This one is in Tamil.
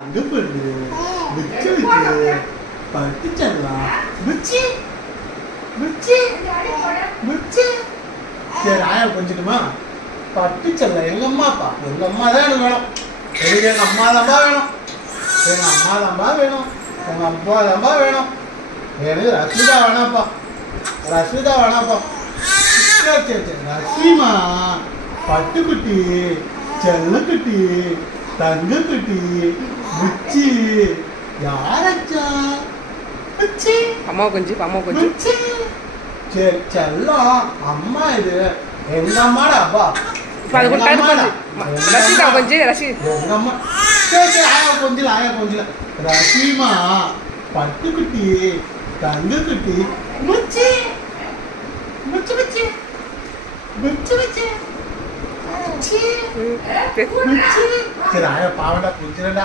அங்க பண்ணு மிச்சு வச்சு பட்டுச்சல்லாம் மிச்சி மிச்சி மிச்சி. சரி ஆயா கொஞ்சிட்டுமா பட்டுச்சல்ல எங்க அம்மாப்பா எங்க அம்மா தான் எனக்கு வேணும். எனக்கு எங்க அம்மா தான்பா வேணும். எங்க அம்மா தான்பா வேணும். எங்க அப்பா தான்பா வேணும். எனக்கு ரசிதா வேணாப்பா ரசிதா வேணாப்பா. சரி சரி சரி ரசிமா பட்டுக்குட்டி செல்லக்குட்டி தங்கக்குட்டி முச்சி யாரச்சா முச்சி அம்மா கொஞ்சம் முச்சி. சரி செல்லம் அம்மா இது எங்க அம்மாடா அப்பா ரசிதா கொஞ்சம் ரசி எங்க அம்மா. சரி சரி ஆயா கொஞ்சல ரசிமா பட்டுக்குட்டி தங்கக்குட்டி முச்சி முச்சி முச்சி முச்சி முச்சி முச்சி. சரி ஆயா பாவண்டா புரிஞ்சிடா.